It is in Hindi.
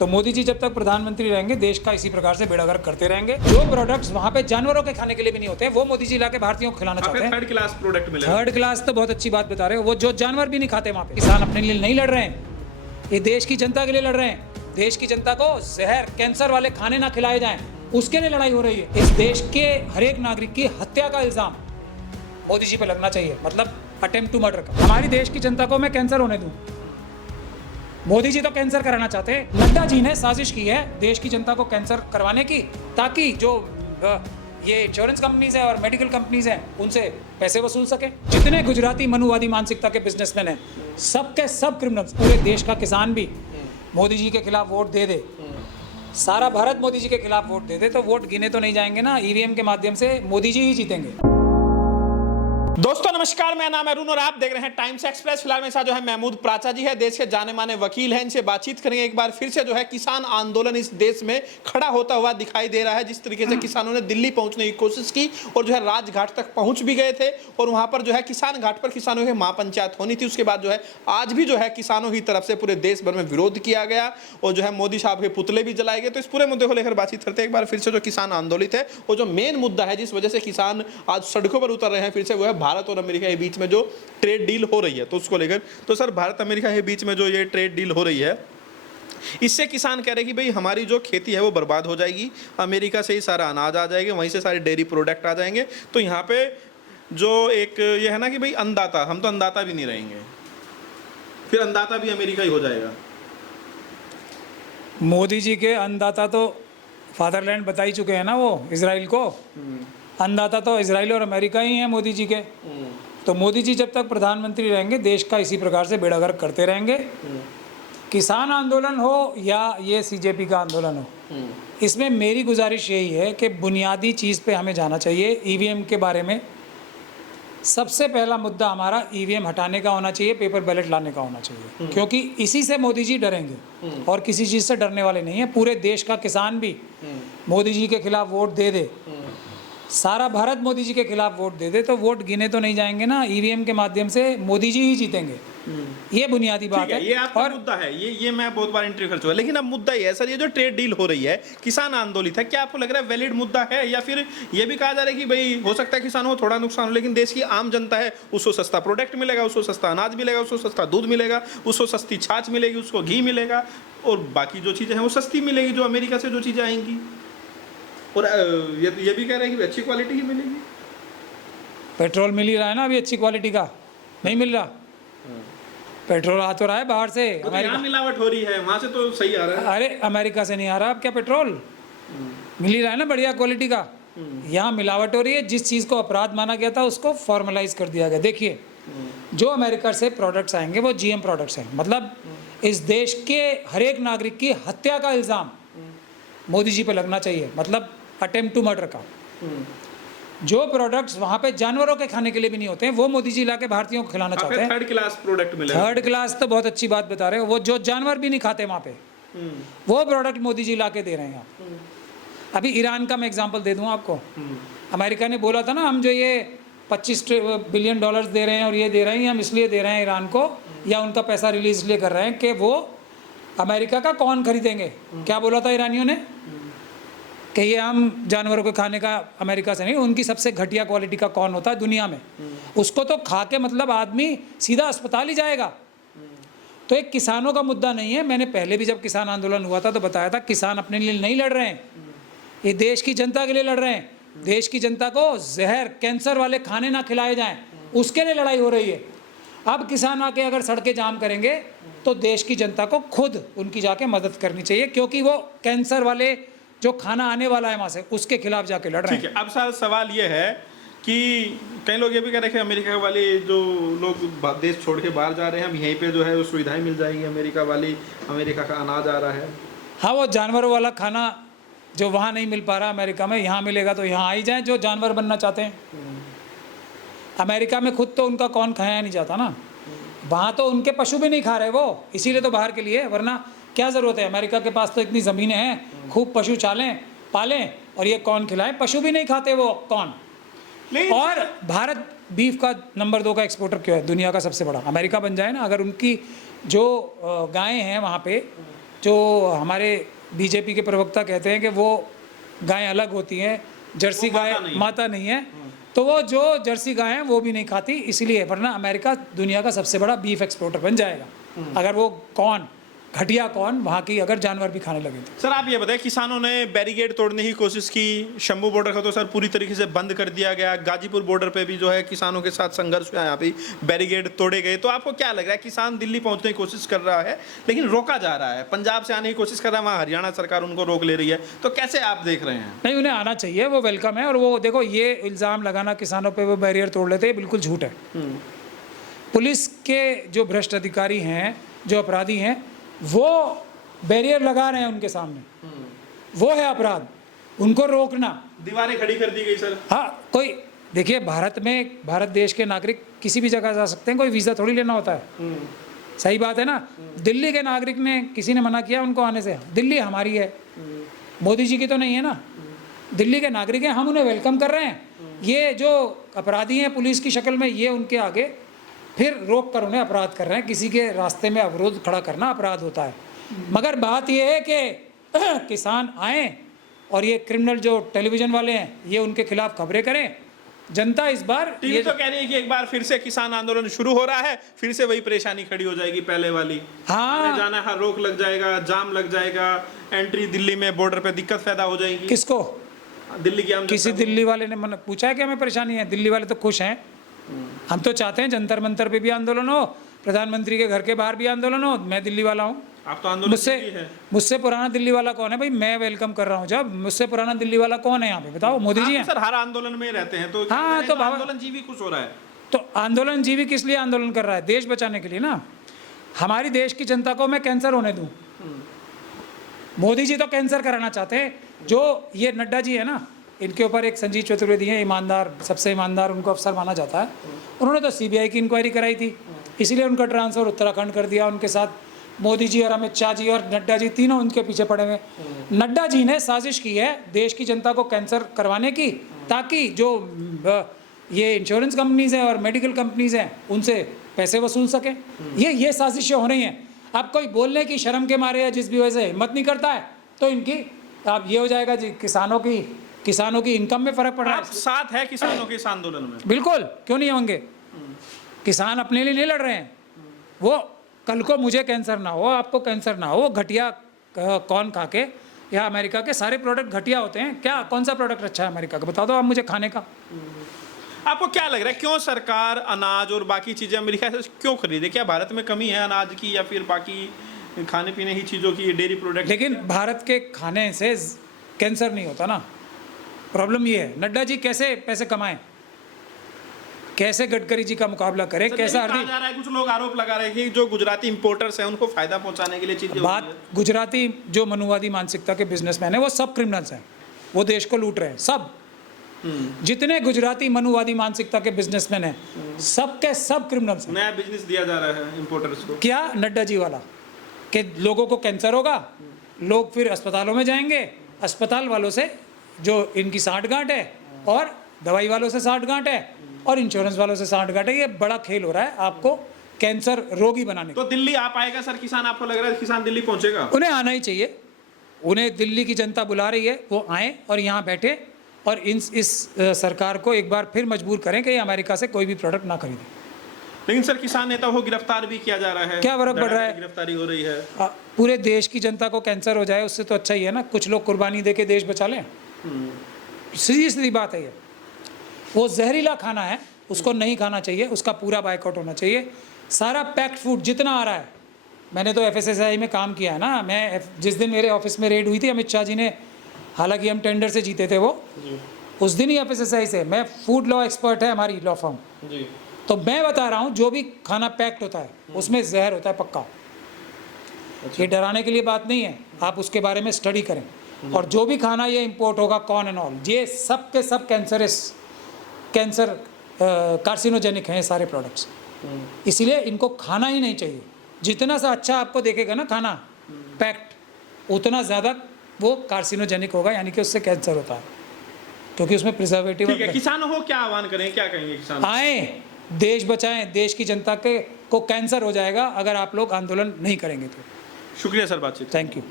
तो मोदी जी जब तक प्रधानमंत्री रहेंगे देश का इसी प्रकार से बेड़ा गर्क करते रहेंगे। जो प्रोडक्ट्स वहां पे जानवरों के खाने के लिए भी नहीं होते हैं वो मोदी जी लाके भारतीयों को खिलाना चाहते हैं। थर्ड क्लास प्रोडक्ट मिलेगा। थर्ड क्लास तो बहुत अच्छी बात बता रहे हो, वो जो जानवर भी नहीं खाते वहां पे। किसान अपने लिए नहीं लड़ रहे हैं, ये देश की जनता के लिए लड़ रहे हैं। देश की जनता को जहर कैंसर वाले खाने ना खिलाए जाएं, उसके लिए लड़ाई हो रही है। इस देश के हर एक नागरिक की हत्या का इल्जाम मोदी जी पे लगना चाहिए, मतलब अटेम्प्ट टू मर्डर का। हमारी देश की जनता को मैं कैंसर होने दूं? मोदी जी तो कैंसर कराना चाहते हैं। नड्डा जी ने साजिश की है देश की जनता को कैंसर करवाने की, ताकि जो ये इंश्योरेंस कंपनीज है और मेडिकल कंपनीज हैं उनसे पैसे वसूल सके। जितने गुजराती मनुवादी मानसिकता के बिजनेसमैन हैं, सबके सब क्रिमिनल्स, पूरे देश का किसान भी मोदी जी के खिलाफ वोट दे दे, सारा भारत मोदी जी के खिलाफ वोट दे दे, तो वोट गिने तो नहीं जाएंगे ना, ईवीएम के माध्यम से मोदी जी ही जीतेंगे। दोस्तों नमस्कार, मेरा नाम है अरुण और आप देख रहे हैं टाइम्स एक्सप्रेस। फिलहाल मेरे साथ जो है महमूद प्राचा जी है, देश के जाने माने वकील हैं। इनसे बातचीत करेंगे। एक बार फिर से जो है किसान आंदोलन इस देश में खड़ा होता हुआ दिखाई दे रहा है। जिस तरीके से किसानों ने दिल्ली पहुंचने की कोशिश की और जो है राजघाट तक पहुंच भी गए थे और वहां पर जो है किसान घाट पर किसानों की महापंचायत होनी थी। उसके बाद जो है आज भी जो है किसानों की तरफ से पूरे देश भर में विरोध किया गया और जो है मोदी साहब के पुतले भी जलाए गए। तो इस पूरे मुद्दे को लेकर बातचीत करते हैं। एक बार फिर से जो किसान आंदोलित है और जो मेन मुद्दा है जिस वजह से किसान आज सड़कों पर उतर रहे हैं फिर से, वो है भारत और अमेरिका के बीच में जो ट्रेड डील हो रही है। तो उसको लेकर तो सर, भारत अमेरिका के बीच में जो ये ट्रेड डील हो रही है, इससे किसान कह रहे हैं कि भाई हमारी जो खेती है वो बर्बाद हो जाएगी, अमेरिका से ही सारा अनाज आ जाएगा, वहीं से सारे डेयरी प्रोडक्ट आ जाएंगे। तो यहाँ पे जो एक ये है ना कि भाई अन्नदाता, हम तो अन्नदाता भी नहीं रहेंगे, फिर अन्नदाता भी अमेरिका ही हो जाएगा। मोदी जी के अन्नदाता तो फादरलैंड बता ही चुके हैं ना, वो इजराइल को। अन्नदाता तो इजराइल और अमेरिका ही हैं मोदी जी के। तो मोदी जी जब तक प्रधानमंत्री रहेंगे देश का इसी प्रकार से बेड़ा गर्क करते रहेंगे। किसान आंदोलन हो या ये सीजेपी का आंदोलन हो, इसमें मेरी गुजारिश यही है कि बुनियादी चीज़ पे हमें जाना चाहिए। ईवीएम के बारे में सबसे पहला मुद्दा हमारा ईवीएम हटाने का होना चाहिए, पेपर बैलेट लाने का होना चाहिए, क्योंकि इसी से मोदी जी डरेंगे और किसी चीज़ से डरने वाले नहीं है। पूरे देश का किसान भी मोदी जी के खिलाफ वोट दे दे, सारा भारत मोदी जी के खिलाफ वोट दे दे, तो वोट गिने तो नहीं जाएंगे ना, ईवीएम के माध्यम से मोदी जी ही जीतेंगे। ये बुनियादी बात है। ये आपका मुद्दा है, ये मैं बहुत बार इंटरव्यू कर चुका। लेकिन अब मुद्दा ये है सर, ये जो ट्रेड डील हो रही है, किसान आंदोलित है, क्या आपको लग रहा है वैलिड मुद्दा है, या फिर ये भी कहा जा रहा है कि भाई हो सकता है किसानों को थोड़ा नुकसान हो, लेकिन देश की आम जनता है उसको सस्ता प्रोडक्ट मिलेगा, उसको सस्ता अनाज मिलेगा, उसको सस्ता दूध मिलेगा, उसको सस्ती छाछ मिलेगी, उसको घी मिलेगा और बाकी जो चीज़ें हैं वो सस्ती मिलेगी, जो अमेरिका से जो चीज़ें आएंगी। और ये भी कह रहे हैं कि अच्छी क्वालिटी की मिलेगी। पेट्रोल मिल ही रहा है ना अभी अच्छी क्वालिटी का, नहीं मिल रहा? पेट्रोल आ तो रहा है बाहर से, तो यहाँ मिलावट हो रही है, वहाँ से तो सही आ रहा है। अरे अमेरिका से नहीं आ रहा अब क्या पेट्रोल, मिल ही रहा है ना बढ़िया क्वालिटी का। यहाँ मिलावट हो रही है। जिस चीज़ को अपराध माना गया था उसको फॉर्मलाइज कर दिया गया। देखिए, जो अमेरिका से प्रोडक्ट्स आएंगे वो जीएम प्रोडक्ट्स हैं, मतलब इस देश के हर एक नागरिक की हत्या का इल्ज़ाम मोदी जी पे लगना चाहिए, मतलब अटेम्प्ट टू मर्डर का। जो प्रोडक्ट्स वहाँ पे जानवरों के खाने के लिए भी नहीं होते हैं वो मोदी जी लाके भारतीयों को खिलाना चाहते हैं। थर्ड क्लास प्रोडक्ट मिलेगा। थर्ड क्लास तो बहुत अच्छी बात बता रहे हो, वो जो जानवर भी नहीं खाते वहाँ पे वो प्रोडक्ट मोदी जी लाके दे रहे हैं आप। अभी ईरान का मैं एग्जांपल दे दूँ आपको। अमेरिका ने बोला था ना, हम जो ये 25 बिलियन डॉलर्स दे रहे हैं और ये दे रहे हैं, हम इसलिए दे रहे हैं ईरान को, या उनका पैसा रिलीज इसलिए कर रहे हैं कि वो अमेरिका का कॉर्न खरीदेंगे। क्या बोला था ईरानियों ने कि ये हम जानवरों को खाने का अमेरिका से नहीं, उनकी सबसे घटिया क्वालिटी का कॉर्न होता है दुनिया में, उसको तो खा के मतलब आदमी सीधा अस्पताल ही जाएगा। तो एक किसानों का मुद्दा नहीं है। मैंने पहले भी जब किसान आंदोलन हुआ था तो बताया था, किसान अपने लिए नहीं लड़ रहे हैं, ये देश की जनता के लिए लड़ रहे हैं। देश की जनता को जहर कैंसर वाले खाने ना खिलाए जाएं, उसके लिए लड़ाई हो रही है। अब किसान आके अगर सड़कें जाम करेंगे तो देश की जनता को खुद उनकी जाके मदद करनी चाहिए, क्योंकि वो कैंसर वाले जो खाना आने वाला है वहाँ से, उसके खिलाफ जाके लड़ रहे हैं। ठीक है, अब सर सवाल ये है कि कई लोग ये भी कह रहे हैं कि अमेरिका वाले जो लोग देश छोड़ के बाहर जा रहे हैं, अब यहीं पे जो है वो सुविधाएं मिल जाएंगी अमेरिका वाली, अमेरिका का अनाज आ रहा है। हाँ, वो जानवरों वाला खाना जो वहाँ नहीं मिल पा रहा अमेरिका में, यहाँ मिलेगा तो यहाँ आ ही जाए जो जानवर बनना चाहते हैं। अमेरिका में खुद तो उनका कौन खाया नहीं जाता ना, वहाँ तो उनके पशु भी नहीं खा रहे वो, इसीलिए तो बाहर के लिए, वरना क्या ज़रूरत है? अमेरिका के पास तो इतनी ज़मीनें हैं, खूब पशु चालें पालें और ये कौन खिलाएं, पशु भी नहीं खाते वो कौन। और भारत बीफ का नंबर 2 का एक्सपोर्टर क्यों है दुनिया का सबसे बड़ा? अमेरिका बन जाए ना, अगर उनकी जो गायें हैं वहाँ पे जो हमारे बीजेपी के प्रवक्ता कहते हैं कि वो गायें अलग होती हैं, जर्सी वो गाय माता नहीं है, तो वो जो जर्सी गाय हैं वो भी नहीं खाती, इसलिए। वरना अमेरिका दुनिया का सबसे बड़ा बीफ एक्सपोर्टर बन जाएगा अगर वो कौन घटिया कौन वहाँ की अगर जानवर भी खाने लगे तो। सर आप ये बताएं, किसानों ने बैरिकेड तोड़ने की कोशिश की, शंभू बॉर्डर का तो सर पूरी तरीके से बंद कर दिया गया, गाजीपुर बॉर्डर पे भी जो है किसानों के साथ संघर्ष हुआ, यहाँ पे बैरिकेड तोड़े गए। तो आपको क्या लग रहा है, किसान दिल्ली पहुंचने की कोशिश कर रहा है लेकिन रोका जा रहा है, पंजाब से आने की कोशिश कर रहा है, वहाँ हरियाणा सरकार उनको रोक ले रही है, तो कैसे आप देख रहे हैं? नहीं, उन्हें आना चाहिए, वो वेलकम है। और वो देखो, ये इल्ज़ाम लगाना किसानों पे वो बैरियर तोड़ लेते हैं, बिल्कुल झूठ है। पुलिस के जो भ्रष्ट अधिकारी हैं, जो अपराधी हैं, वो बैरियर लगा रहे हैं उनके सामने, वो है अपराध, उनको रोकना। दीवारें खड़ी कर दी गई सर। हाँ, कोई देखिए, भारत देश के नागरिक किसी भी जगह जा सकते हैं, कोई वीज़ा थोड़ी लेना होता है। सही बात है ना। दिल्ली के नागरिक ने, किसी ने मना किया उनको आने से? दिल्ली हमारी है, मोदी जी की तो नहीं है ना। दिल्ली के नागरिक हैं, हम उन्हें वेलकम कर रहे हैं। ये जो अपराधी हैं पुलिस की शक्ल में, ये उनके आगे फिर रोक कर उन्हें अपराध कर रहे हैं। किसी के रास्ते में अवरोध खड़ा करना अपराध होता है। मगर बात यह है कि किसान आए और ये क्रिमिनल जो टेलीविज़न वाले हैं, ये उनके खिलाफ खबरें करें। जनता इस बार ये तो कह रही है कि एक बार फिर से किसान आंदोलन शुरू हो रहा है, फिर से वही परेशानी खड़ी हो जाएगी पहले वाली। हाँ, जाना है, रोक लग जाएगा, जाम लग जाएगा, एंट्री दिल्ली में बॉर्डर पे दिक्कत पैदा हो जाएगी। किसको? दिल्ली की आम जनता किसी को। दिल्ली वाले ने मन पूछा है कि हमें परेशानी है? दिल्ली वाले तो खुश हैं। हम तो चाहते हैं जंतर मंतर पे भी आंदोलन हो, प्रधानमंत्री के घर के बाहर भी आंदोलन हो। मैं दिल्ली वाला हूँ, आप तो आंदोलन है। मुझसे पुराना दिल्ली वाला कौन है भाई? मैं वेलकम कर रहा हूँ। जब मुझसे पुराना दिल्ली वाला कौन है यहाँ पे, बताओ? मोदी जी हैं। सर हर आंदोलन में रहते हैं, तो हाँ, तो आंदोलन जीवी खुश हो रहा है। तो आंदोलन जीवी किस लिए आंदोलन कर रहा है? देश बचाने के लिए ना। हमारी देश की जनता को मैं कैंसर होने दूं? मोदी जी तो कैंसर कराना चाहते हैं। जो ये नड्डा जी है ना, इनके ऊपर एक संजीव चतुर्वेदी हैं, ईमानदार, सबसे ईमानदार उनको अफसर माना जाता है। उन्होंने तो सीबीआई की इंक्वायरी कराई थी, इसीलिए उनका ट्रांसफ़र उत्तराखंड कर दिया। उनके साथ मोदी जी और अमित शाह जी और नड्डा जी तीनों उनके पीछे पड़े हुए। नड्डा जी ने साजिश की है देश की जनता को कैंसर करवाने की, ताकि जो ये इंश्योरेंस कंपनीज़ हैं और मेडिकल कंपनीज़ हैं उनसे पैसे वसूल सकें। ये साजिशें हो रही हैं। अब कोई बोलने की शर्म के मारे या जिस भी वजह से हिम्मत नहीं करता है, तो इनकी अब ये हो जाएगा जी, किसानों की इनकम में फ़र्क पड़ रहा है। आप साथ है किसानों के इस आंदोलन में? बिल्कुल, क्यों नहीं होंगे। किसान अपने लिए नहीं लड़ रहे हैं। वो कल को मुझे कैंसर ना हो, आपको कैंसर ना हो, घटिया कौन खा के, या अमेरिका के सारे प्रोडक्ट घटिया होते हैं क्या? कौन सा प्रोडक्ट अच्छा है अमेरिका का, बता दो आप मुझे खाने का। आपको क्या लग रहा है, क्यों सरकार अनाज और बाकी चीज़ें अमेरिका से क्यों खरीदे? क्या भारत में कमी है अनाज की, या फिर बाकी खाने पीने की चीज़ों की, डेयरी प्रोडक्ट? लेकिन भारत के खाने से कैंसर नहीं होता ना। प्रॉब्लम ये है, नड्डा जी कैसे पैसे कमाएं, कैसे गडकरी जी का मुकाबला करें, कैसा कहा जा रहा है, कुछ लोग आरोप लगा रहे हैं कि जो गुजराती इंपोर्टर्स हैं उनको फायदा पहुंचाने के लिए चीजें। बात गुजराती जो मनुवादी मानसिकता के बिजनेसमैन है वो सब क्रिमिनल्स हैं, वो देश को लूट रहे हैं सब। जितने गुजराती मनुवादी मानसिकता के बिजनेसमैन हैं सब के सब क्रिमिनल्स हैं। नया बिजनेस दिया जा रहा है इंपोर्टर्स को। क्या? नड्डा जी वाला कि लोगों को कैंसर होगा, लोग फिर अस्पतालों में जाएंगे, अस्पताल वालों से जो इनकी साठगांठ है, और दवाई वालों से साठगांठ है, और इंश्योरेंस वालों से साठगांठ है। ये बड़ा खेल हो रहा है आपको कैंसर रोगी बनाने का। तो दिल्ली आ पाएगा सर किसान? आपको लग रहा है किसान दिल्ली पहुंचेगा? उन्हें आना ही चाहिए। उन्हें दिल्ली की जनता बुला रही है, वो आए और यहाँ बैठे और इस सरकार को एक बार फिर मजबूर करें कि ये अमेरिका से कोई भी प्रोडक्ट ना खरीदे। लेकिन सर किसान नेता को गिरफ्तार भी किया जा रहा है। क्या फर्क पड़ रहा है? गिरफ्तारी हो रही है। पूरे देश की जनता को कैंसर हो जाए उससे तो अच्छा ही है ना, कुछ लोग कुर्बानी दे के देश बचा लें। सीधी सीधी बात है ये। वो जहरीला खाना है, उसको नहीं खाना चाहिए, उसका पूरा बायकॉट होना चाहिए। सारा पैक्ड फूड जितना आ रहा है, मैंने तो FSSAI में काम किया है ना। मैं जिस दिन मेरे ऑफिस में रेड हुई थी, अमित शाह जी ने, हालांकि हम टेंडर से जीते थे वो, उस दिन ही FSSAI से, मैं फूड लॉ एक्सपर्ट है हमारी लॉ फर्म, तो मैं बता रहा हूँ जो भी खाना पैक्ड होता है उसमें जहर होता है पक्का। ये डराने के लिए बात नहीं है, आप उसके बारे में स्टडी करें। और जो भी खाना ये इंपोर्ट होगा, कॉर्न एंड ऑल, ये सब के सब कैंसर कार्सिनोजेनिक हैं ये सारे प्रोडक्ट्स। इसलिए इनको खाना ही नहीं चाहिए। जितना सा अच्छा आपको देखेगा ना खाना पैक्ड, उतना ज़्यादा वो कार्सिनोजेनिक होगा, यानी कि उससे कैंसर होता है, क्योंकि उसमें प्रिजर्वेटिव। ठीक है, किसानों को क्या आह्वान करें, क्या कहेंगे किसान? आए, देश बचाएं, देश की जनता को कैंसर हो जाएगा अगर आप लोग आंदोलन नहीं करेंगे तो। शुक्रिया सर बातचीत। Thank you.